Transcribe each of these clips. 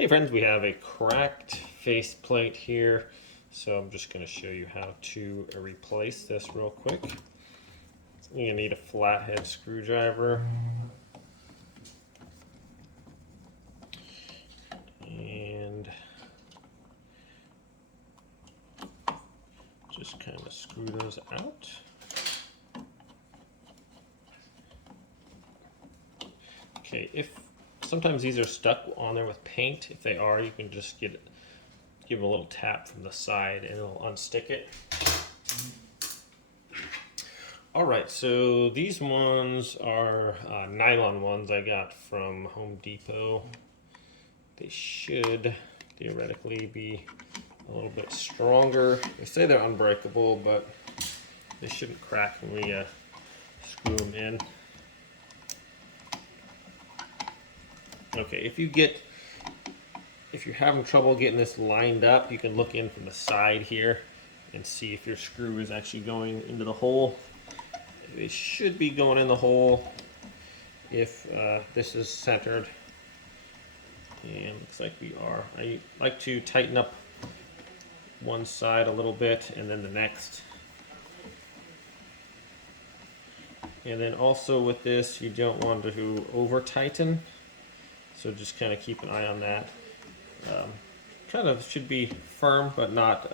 Hey friends, we have a cracked faceplate here, so I'm just going to show you how to replace this real quick. You're going to need a flathead screwdriver and just kind of screw those out. Okay, if sometimes these are stuck on there with paint. If they are, you can just give them a little tap from the side and it'll unstick it. Alright, so these ones are nylon ones I got from Home Depot. They should theoretically be a little bit stronger. They say they're unbreakable, but they shouldn't crack when we screw them in. Okay, if you're having trouble getting this lined up, you can look in from the side here and see if your screw is actually going into the hole. It should be going in the hole if this is centered. And looks like we are. I like to tighten up one side a little bit and then the next. And then also with this, you don't want to over tighten. So just kind of keep an eye on that. Kind of should be firm, but not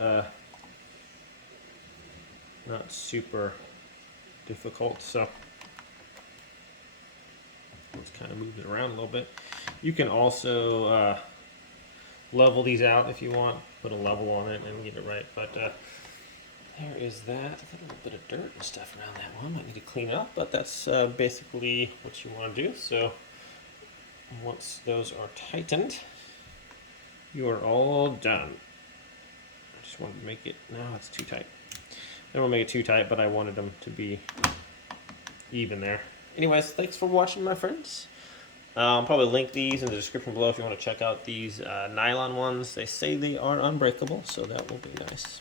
super difficult. So let's kind of move it around a little bit. You can also level these out if you want. Put a level on it and get it right. But there is that. A little bit of dirt and stuff around that one. Might need to clean up, but that's basically what you want to do. So once those are tightened, you are all done. I just wanted to make it, no, it's too tight. I don't want to make it too tight, but I wanted them to be even there. Anyways, thanks for watching, my friends. I'll probably link these in the description below if you want to check out these nylon ones. They say they are unbreakable, so that will be nice.